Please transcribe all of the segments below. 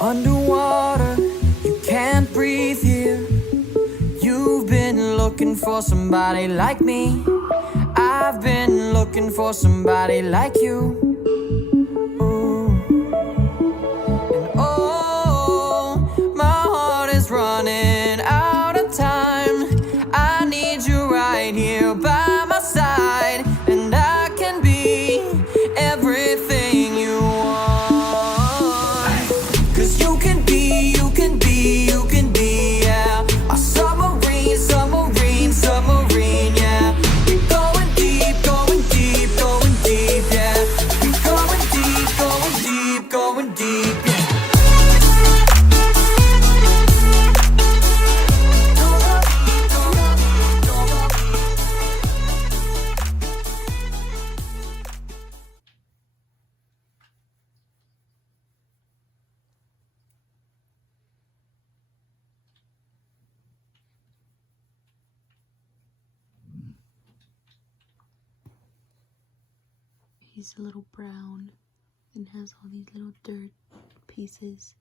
Underwater, you can't breathe here. You've been looking for somebody like me. I've been looking for somebody like you. Ooh. And oh, my heart is running out of time. I need you right here by my side, and I can be everything you want. 'Cause you can be, you can be, you can be, yeah, a submarine, submarine, submarine, yeah. We're going deep, going deep, going deep, yeah. We're going deep, going deep, going deep, yeah. He's a little brown and has all these little dirt pieces.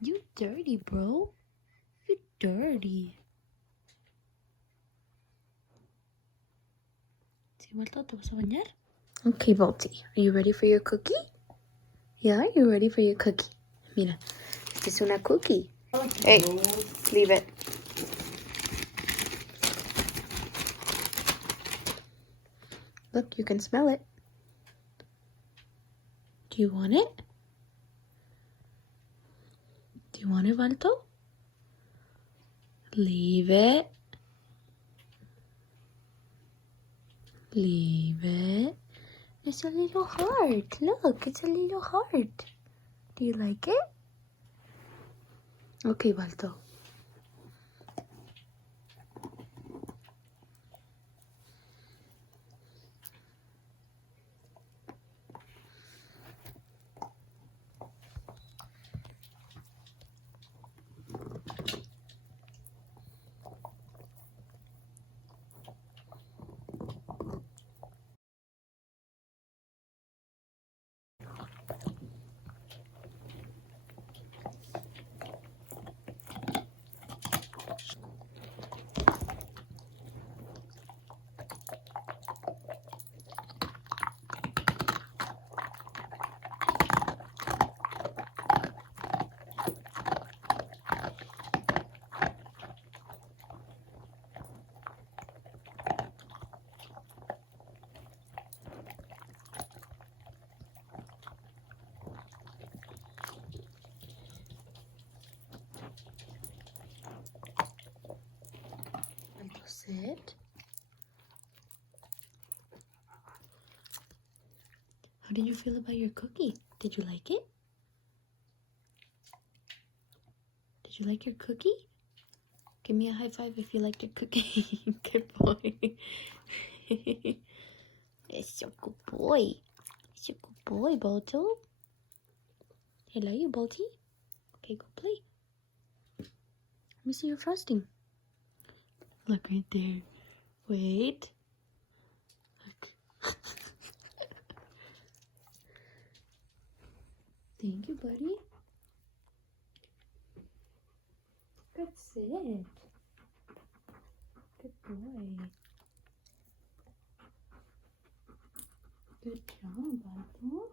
You dirty, bro. You dirty. ¿Sí, Balto? ¿Te vas a bañar? Okay, Balti. Are you ready for your cookie? Yeah, you ready for your cookie? Mira, esta es una cookie. Hey, leave it. Look, you can smell it. Do you want it? Do you want it, Balto? Leave it. Leave it. It's a little heart. Look, it's a little heart. Do you like it? Okay, Balto. Sit. How did you feel about your cookie? Did you like it? Did you like your cookie? Give me a high five if you liked your cookie. Good boy. It's a good boy. It's a good boy, Balto. I love you, Balty. Okay, go play. Let me see your frosting. Look right there. Wait. Look. Thank you, buddy. Good sit. Good boy. Good job, Balto.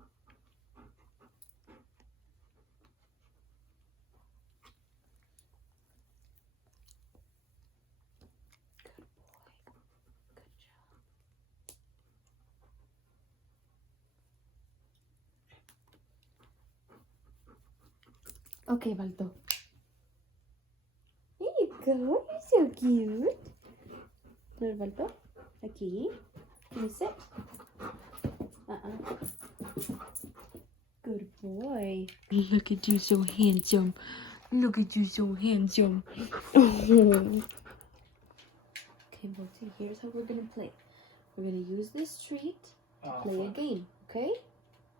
Okay, Balto. There you go. You're so cute. Little Balto. Aquí. Can you sit? Good boy. Look at you, so handsome. Look at you, so handsome. Okay, Balto, here's how we're going to play. We're going to use this treat to play a game, okay?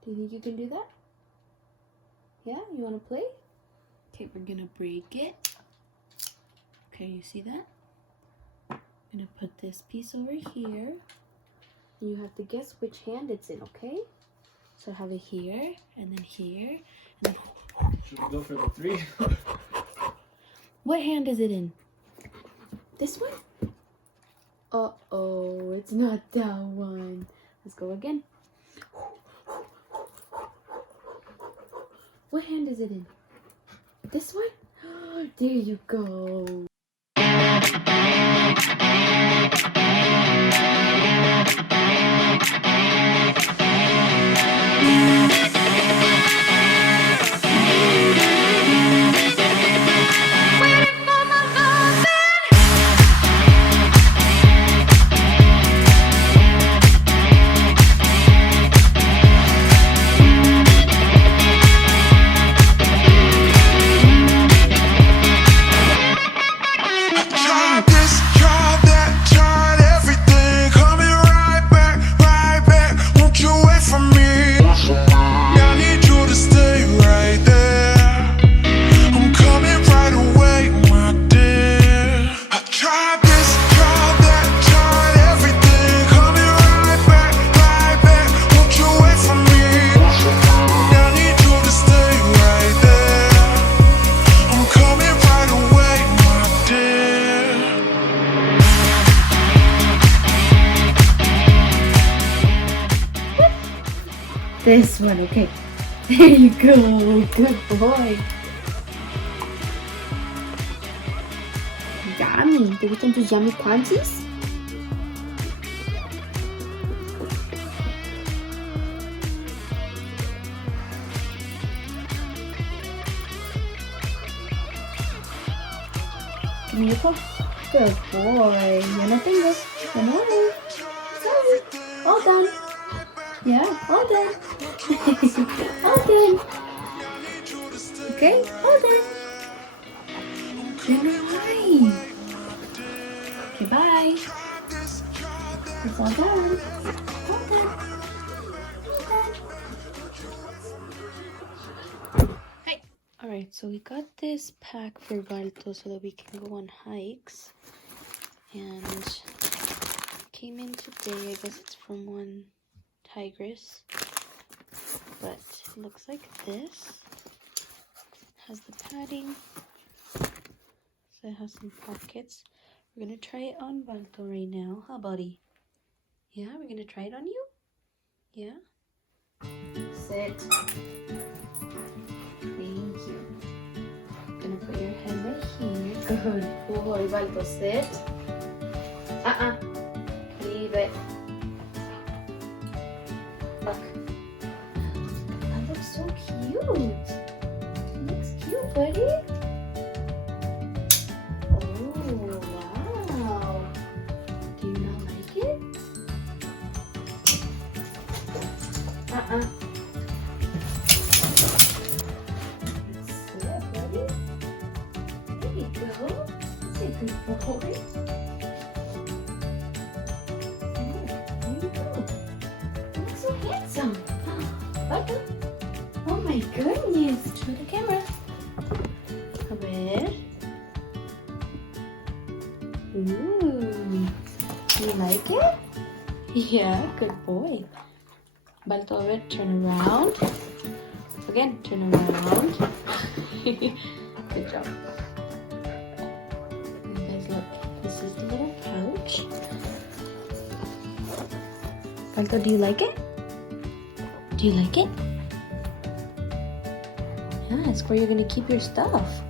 Do you think you can do that? Yeah? You want to play? Okay, we're going to break it. Okay, you see that? I'm I'm gonna put this piece over here. And you have to guess which hand it's in, okay? So I have it here, and then here, and then... Should we go for the 3? What hand is it in? This one? Uh-oh, it's not that one. Let's go again. What hand is it in? This one? There you go. This one, okay. There you go. Good boy. Yummy. ¿Te gustan tus yummy crunchies? Give me your paw. Good boy. Ya no tengo. Ya no hay. Sorry. All done. Yeah, all done. All done. Okay, all done. Good night. Okay, bye. It's all done. All done. All done. Hi. Alright, so we got this pack for Balto so that we can go on hikes. And came in today. I guess it's from one tigress, but it looks like this. Has the padding, so it has some pockets. We're gonna try it on Balto right now. Huh, buddy? Yeah, we're gonna try it on you. Yeah. Sit. Thank you. Gonna put your head right here. Good boy, Balto. Sit. Leave it. Look. That looks so cute. It looks cute, buddy. Oh, wow. Do you not like it? Sit, buddy. There you go. That's a good boy. Handsome. Balto. Oh my goodness. Show the camera. A ver. Ooh. Do you like it? Yeah, good boy. Balto, a ver, turn around. Again, turn around. Good job. You guys look. This is the little pouch. Balto, do you like it? Do you like it? Yeah, it's where you're gonna keep your stuff.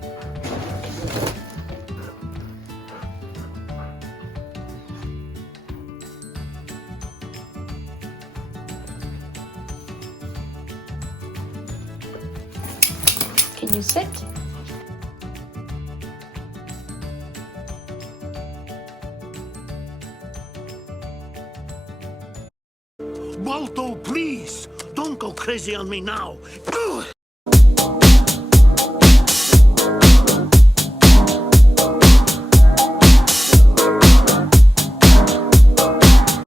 Can you sit? Balto, please! Don't go crazy on me now!